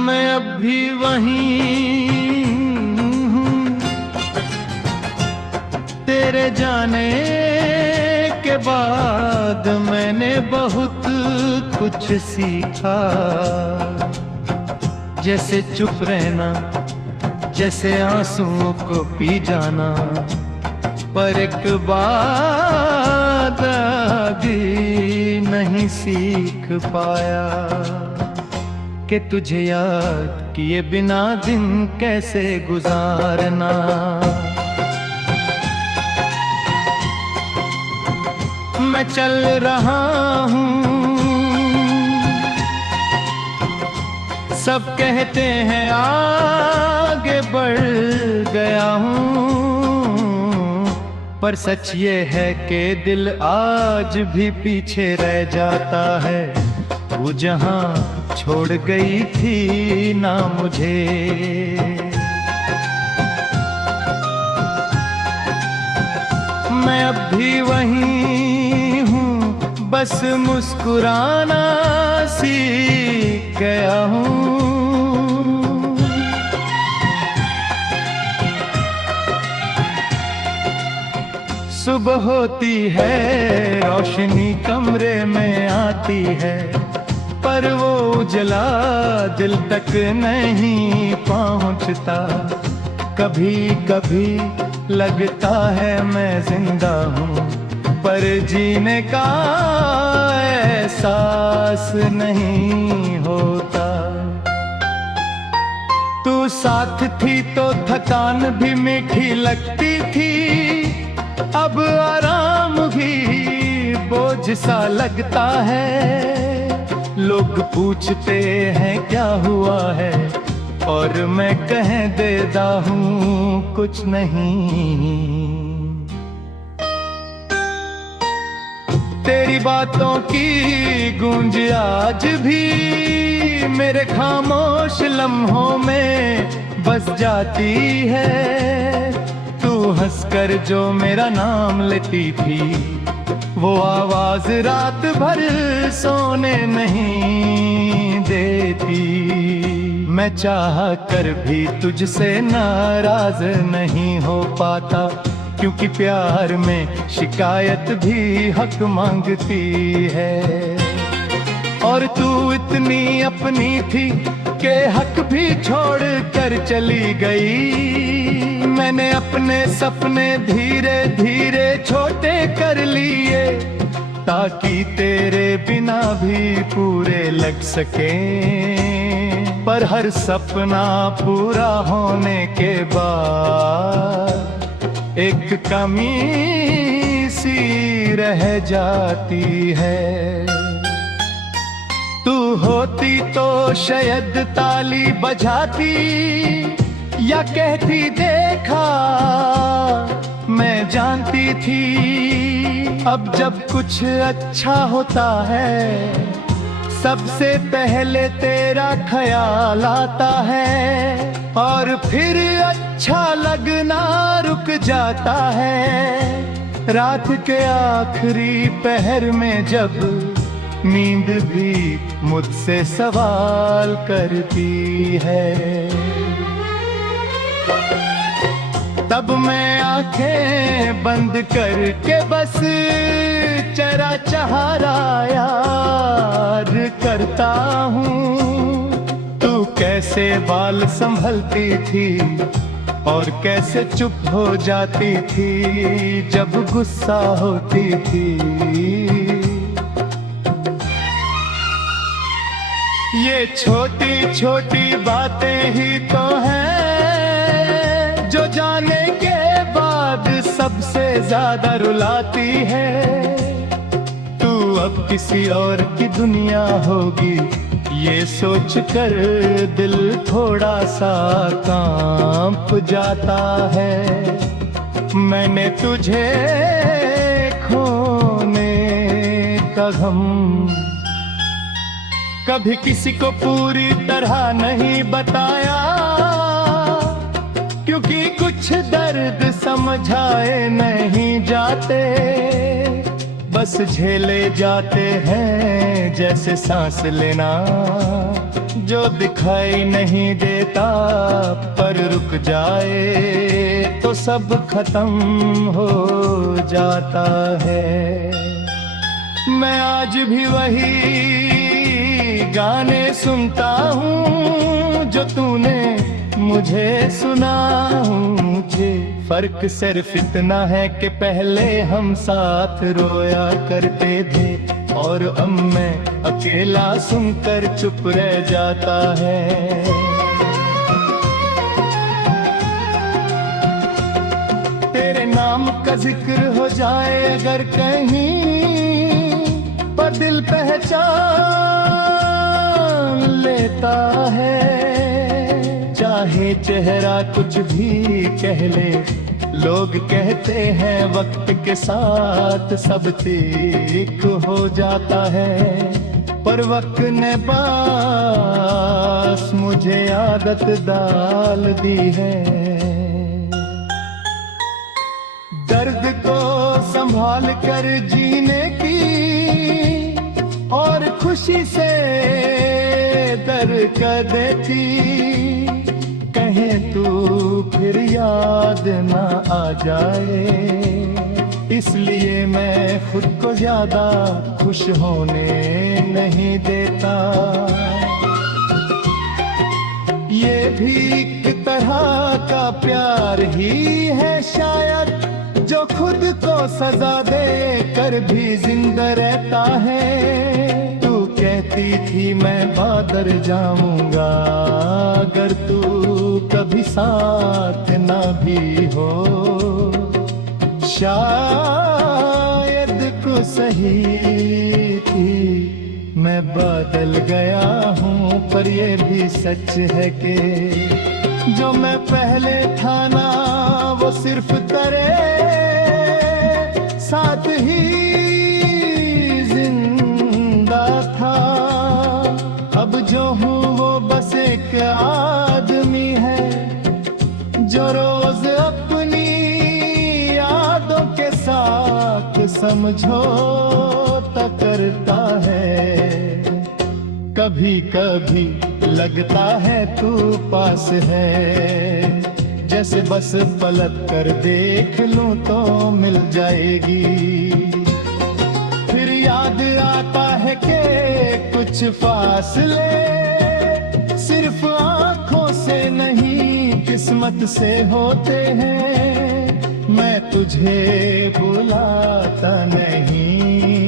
मैं अब भी वहीं हूँ। तेरे जाने के बाद मैंने बहुत कुछ सीखा, जैसे चुप रहना, जैसे आंसुओं को पी जाना। पर एक बात भी नहीं सीख पाया कि तुझे याद किए बिना दिन कैसे गुजारना। मैं चल रहा हूँ, सब कहते हैं आगे बढ़ गया हूँ, पर सच ये है कि दिल आज भी पीछे रह जाता है। वो जहां छोड़ गई थी ना मुझे। मैं अब भी वहीं हूँ, बस मुस्कुराना सीख गया हूँ। सुबह होती है, रोशनी कमरे में आती है, पर वो उजला दिल तक नहीं पहुंचता। कभी कभी लगता है मैं जिंदा हूँ, पर जीने का एहसास नहीं होता। तू साथ थी तो थकान भी मीठी लगती थी, अब आराम भी बोझ सा लगता है। लोग पूछते हैं क्या हुआ है, और मैं कह देता हूँ कुछ नहीं। तेरी बातों की गूंज आज भी मेरे खामोश लम्हों में बस जाती है। तू हंसकर जो मेरा नाम लेती थी, वो आवाज रात भर सोने नहीं देती। मैं चाह कर भी तुझसे नाराज नहीं हो पाता, क्योंकि प्यार में शिकायत भी हक मांगती है। और तू इतनी अपनी थी कि हक भी छोड़ कर चली गई। मैंने अपने सपने धीरे धीरे छोटे कर लिए, ताकि तेरे बिना भी पूरे लग सके। पर हर सपना पूरा होने के बाद एक कमी सी रह जाती है। तू होती तो शायद ताली बजाती, या कहती देखा मैं जानती थी। अब जब कुछ अच्छा होता है, सबसे पहले तेरा ख्याल आता है, और फिर अच्छा लगना रुक जाता है। रात के आखिरी पहर में जब नींद भी मुझसे सवाल करती है, तब मैं आंखें बंद करके बस चरा चहारा याद करता हूँ। तू कैसे बाल संभलती थी, और कैसे चुप हो जाती थी जब गुस्सा होती थी। ये छोटी छोटी बातें ही तो हैं जो जाने के बाद सबसे ज्यादा रुलाती है। तू अब किसी और की दुनिया होगी, ये सोच कर दिल थोड़ा सा कांप जाता है। मैंने तुझे खोने का गम कभी किसी को पूरी तरह नहीं बताया, क्योंकि कुछ दर्द समझाए नहीं जाते, बस झेले जाते हैं जैसे सांस लेना। जो दिखाई नहीं देता पर रुक जाए तो सब खत्म हो जाता है। मैं आज भी वही गाने सुनता हूँ जो तूने मुझे सुना। मुझे फर्क सिर्फ इतना है कि पहले हम साथ रोया करते थे और अब मैं अकेला सुनकर चुप रह जाता है। तेरे नाम का जिक्र हो जाए अगर कहीं पर दिल पहचान लेता है। चाहे चेहरा कुछ भी कह ले, लोग कहते हैं वक्त के साथ सब ठीक हो जाता है। पर वक्त ने बस मुझे आदत डाल दी है। दर्द को संभाल कर जीने की और खुशी से दर्द देती। कहे तू फिर याद ना आ जाए, इसलिए मैं खुद को ज्यादा खुश होने नहीं देता। ये भी एक तरह का प्यार ही है शायद, जो खुद को सजा दे कर भी जिंदा रहता है। तू कहती थी मैं बादर जाऊंगा अगर तू कभी साथ ना भी हो। शायद को सही थी मैं बदल गया हूँ, पर ये भी सच है कि जो मैं पहले था ना वो सिर्फ तेरे साथ ही जिंदा था। अब जो हूँ वो बस एक आदमी है जो रोज अपनी यादों के साथ समझौता करता है। कभी कभी लगता है तू पास है, जैसे बस पलट कर देख लूं तो मिल जाएगी। फिर याद आता है कि कुछ फासले सिर्फ आंखों से नहीं किस्मत से होते हैं। मैं तुझे भुलाता नहीं